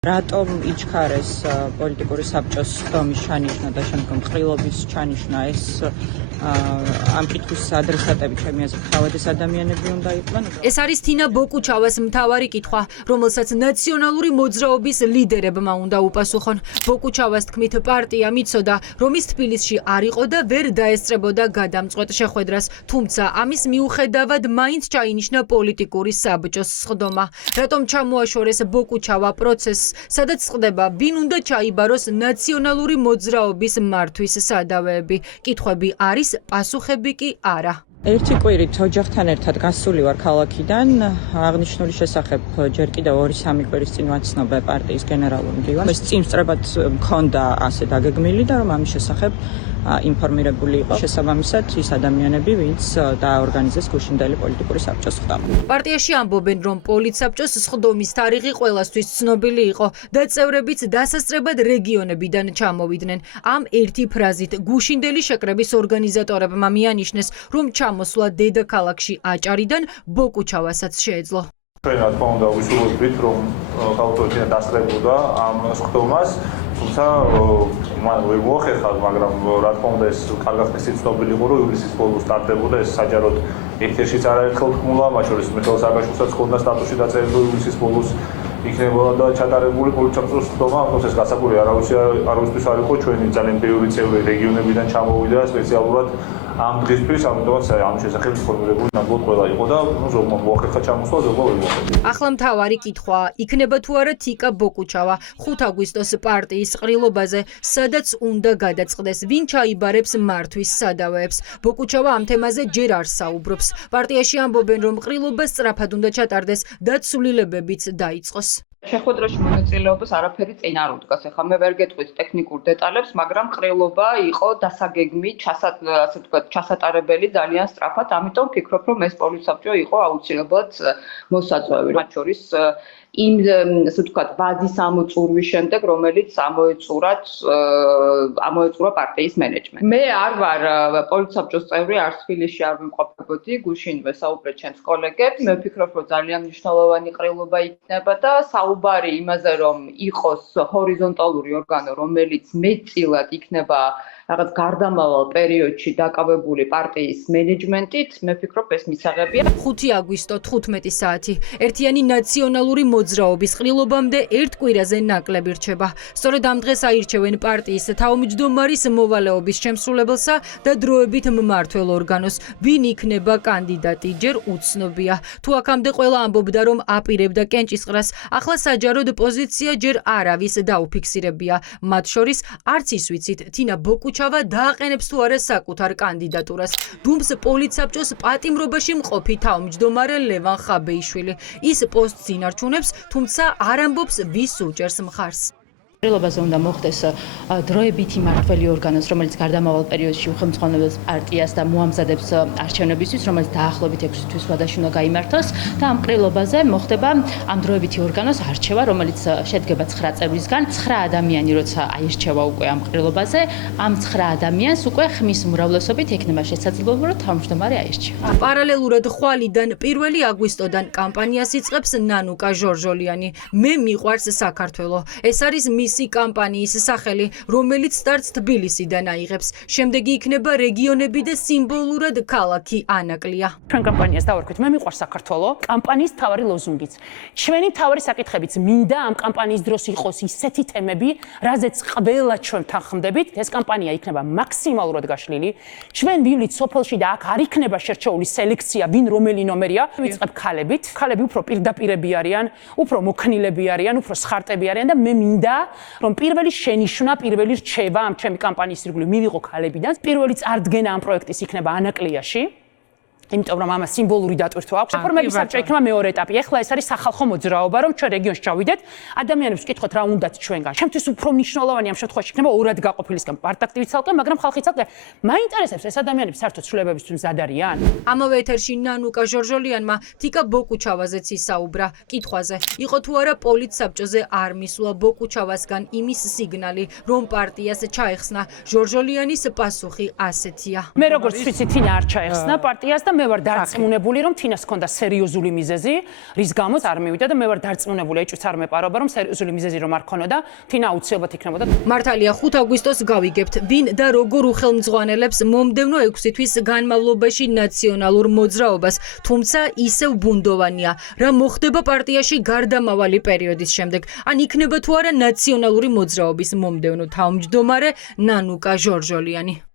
რატომ იჩქარეს პოლიტიკური საბჭოს ხდომის ჩანიშვნა და შემდგომ ყრილობის ჩანიშვნა ეს ამ კითხვის ადრესატები ჩემი აზრით თავადეს ადამიანები უნდა იყვნენ. ეს არის თინა ბოკუჩავას მთავარი კითხვა, რომელსაც ნაციონალური მოძრაობის ლიდერებმა უნდა უპასუხონ. ბოკუჩავას თქმით, პარტია მიცოდა, რომ ის თბილისში არ იყო და ვერ დაესწრებოდა გადამწყვეტ შეხვედრას, თუმცა ამის მიუხედავად მაინც ჩაინიშნა პოლიტიკური საბჭოს სხდომა. რატომ ჩამოაშორეს ბოკუჩავა პროცესს, სადაც წყდება, ვინ უნდა ჩაიბაროს ნაციონალური მოძრაობის მართვის სადავეები? კითხვები არის, პასუხები კი არა. ერთი კვირით ოჯახთან ერთად გასული ვარ ქალაქიდან, აღნიშნული შესახებ ჯერ კიდევ 2-3 კვირის წინ ვაცნობე პარტიის გენერალურ მდივანს. ეს წინსწრებად მქონდა ასე დაგეგმილი და რომ ამის შესახებ ინფორმირებული იყო შესაბამისად ის ადამიანები, ვინც დააორგანიზეს გუშინდელი პოლიტიკური საბჭოს ხდომა. პარტიაში ამბობენ, რომ პოლიტსაბჭოს სხდომის თარიღი ყველასთვის ცნობილი იყო და წევრებიც დასასწრებად რეგიონებიდან ჩამოვიდნენ. ამ ერთი ფრაზით გუშინდელი შეკრების ორგანიზატორებმა მიანიშნეს, რომ ჩამოსვლა დედაქალაქში აჭარიდან ბოკუჩავასაც შეეძლო. ჩვენ რა თქმა უნდა ვისურვებთ, რომ ხალხი დასწრებოდა ამ სხდომას, თუმცა მან ვერ მოახერხა, მაგრამ რა თქმა უნდა ეს კარგად ცნობილი იყო, რომ ივლისის ბოლოს სტარტდებოდა ეს საჯაროდ ეთერშიც არაერთხელ თქმულა, მათ შორის მიხეილ სააკაშვილსაც ჰქონდა სტატუსი დაწერილი, რომ ივლისის ბოლოს იქნებოდა ჩატარებული პოლიტსაბჭოს სხდომა, ამიტომ ეს გასაგები არავისთვის არ იყო, ჩვენი ძალიან ბევრი წევრი რეგიონებიდან ჩამოვიდა სპეციალურად ამ დღისთვის, ამიტომაც ამ შესახებ ინფორმირებული ნამდვილად ყველა იყო და ზოგმა მოახერხა ჩამოსვლა, ზოგმა ვერ მოახერხა. ახლა მთავარი კითხვაა, იქნება თუ არა თიკა ბოკუჩავა 5 აგვისტოს პარტიის ყრილობაზე, სადაც უნდა გადაწყდეს, ვინ ჩაიბარებს მართვის სადავეებს. ბოკუჩავა ამ თემაზე ჯერ არ საუბრობს. პარტიაში ამბობენ, რომ ყრილობა სწრაფად უნდა ჩატარდეს და ცვლილებებიც დაიწყოს. შეხვედრაში მონაწილეობას არაფერი წინ არ უდგას. ეხლა მე ვერ გეტყვით ტექნიკურ დეტალებს, მაგრამ ყრილობა იყო დასაგეგმი, ასე ვთქვათ, ჩასატარებელი ძალიან სწრაფად, ამიტომ ვფიქრობ, რომ ეს პოლიტსაბჭო იყო აუცილებლად მოსაწვევი. მათ შორის იმ ასე ვთქვათ, ვადის ამოწურვის შემდეგ, რომელიც ამოეწურა პარტიის მენეჯმენტს. მე არ ვარ პოლიტსაბჭოს წევრი, არც თბილისში არ ვიმყოფებოდი, გუშინვე საუბრეთ ჩემს კოლეგებს. მე ვფიქრობ, რომ ძალიან მნიშვნელოვანი ყრილობა იქნება და საუბარი იმაზე, რომ იყოს ჰორიზონტალური ორგანო, რომელიც მეტწილად იქნება რაღაც გარდამავალ პერიოდში დაკავებული პარტიის მენეჯმენტით, მე ვფიქრობ, ეს მისაღებია. 5 აგვისტო 15 საათი. ერთიანი ნაციონალური მოძრაობის ყრილობამდე ერთ კვირაზე ნაკლები რჩება. სწორედ ამ დღეს აირჩევენ პარტიის თავმჯდომარის მოვალეობის შემსრულებელსა და დროებით მმართველ ორგანოს. ვინ იქნება კანდიდატი, ჯერ უცნობია. თუ აქამდე ყველა ამბობდა, რომ აპირებდა კენჭისყრას, ახლა საჯაროდ პოზიცია ჯერ არავის დაუფიქსირებია. მათ შორის არც ის ვიცით, თინა ბოკუჩავა დააყენებს თუ არა საკუთარ კანდიდატურას. დუმს პოლიტსაბჭოს პატიმრობაში მყოფი თავმჯდომარე ლევან ხაბეიშვილი. ის პოსტს ინარჩუნებს, თუმცა არ ამბობს ვის უჭერს მხარს. ყრილობაზე უნდა მოხდეს დროებითი მმართველი ორგანოს, რომელიც გარდამავალ პერიოდში უხელმძღვანელობს პარტიას და მოამზადებს არჩევნებისთვის, რომელიც დაახლოებით 6 თვის ვადაში უნდა გაიმართოს და ამ ყრილობაზე მოხდება ამ დროებითი ორგანოს არჩევა, რომელიც შედგება 9 წევრისგან. 9 ადამიანი როცა აირჩევა უკვე ამ ყრილობაზე, ამ 9 ადამიანს უკვე ხმის უმრავლესობით ექნება შესაძლებლობა, რომ თავმჯდომარე აირჩევა. პარალელურად ხვალიდან 1 აგვისტოდან კამპანიას იწყებს ნანუკა ჟორჟოლიანი. მე მიყვარს საქართველო. ეს არის მისი კამპანიის სახელი, რომელიც სტარტს თბილისიდან აიღებს. შემდეგი იქნება რეგიონები და სიმბოლურად ქალაქი ანაკლია. ჩვენ კამპანიას დავარქვით, მე მიყვარს საქართველო, კამპანიის მთავარი ლოზუნგიც. ჩვენი მთავარი საკითხებიც მინდა ამ კამპანიის დროს იყოს ისეთი თემები, რაზეც ყველა ჩვენ თანხმდებით. ეს კამპანია იქნება მაქსიმალურად გაშლილი. ჩვენ ვივლით სოფელში და აქ არ იქნება შერჩეული სელექცია, ვინ რომელი ნომერია. ვიწყებ ქალებით. ქალები უფრო პირდაპირები არიან, უფრო მოქნილები არიან, უფრო სხარტები არიან და მე მინდა რომ პირველი შენიშვნა, პირველი რჩევა ამ ჩემი კამპანიის ირგვლივ მივიღო ქალებიდან. პირველი წარდგენა ამ პროექტის იქნება ანაკლიაში. იმიტომ რომ ამას სიმბოლური დატვირთვა აქვს. რეფორმების საბჭო იქნება მეორე ეტაპი. ეხლა ეს არის სახალხო მოძრაობა, რომ ჩვენ რეგიონში ჩავიდეთ, ადამიანებს ვკითხოთ რა უნდათ ჩვენგან. შემთხვევით უფრო მნიშვნელოვანი ამ შემთხვევაში იქნება ორად გაყოფილისგან პარტაქტივი ცალკე, მაგრამ ხალხი ცალკე მაინტერესებს ეს ადამიანები საერთოდ ცვლილებებისთვის მზად არიან? ამავე ეთერში ნანუკა ჟორჟოლიანმა თიკა ბოკუჩავაზეც ისაუბრა კითხვაზე. იყო თუ არა პოლიტსაბჭოზე არ მისვლა ბოკუჩავასგან იმის სიგნალი, რომ პარტიას ჩაეხსნა. ჟორჟოლიანის პასუხი ასეთია. მე როგორც ვიცი, თინა არ ჩაეხსნა პარტიას და მე ვარ დარწმუნებული, რომ თინას ჰქონდა სერიოზული მიზეზი, რის გამოც არ მივიდა და მე ვარ დარწმუნებული, ეჭვიც არ მეპარობა, რომ სერიოზული მიზეზი რომ არ ქონოდა, თინა აუცილებლად იქნებოდა. მართალია 5 აგვისტოს გავიგებთ, ვინ და როგორ უხელმძღვანელებს მომდევნო 6 თვის განმავლობაში ნაციონალურ მოძრაობას, თუმცა ისევ ბუნდოვანია, რა მოხდება პარტიაში გარდამავალი პერიოდის შემდეგ, ან იქნება თუ არა ნაციონალური მოძრაობის მომდევნო თავმჯდომარე ნანუკა ჟორჟოლიანი.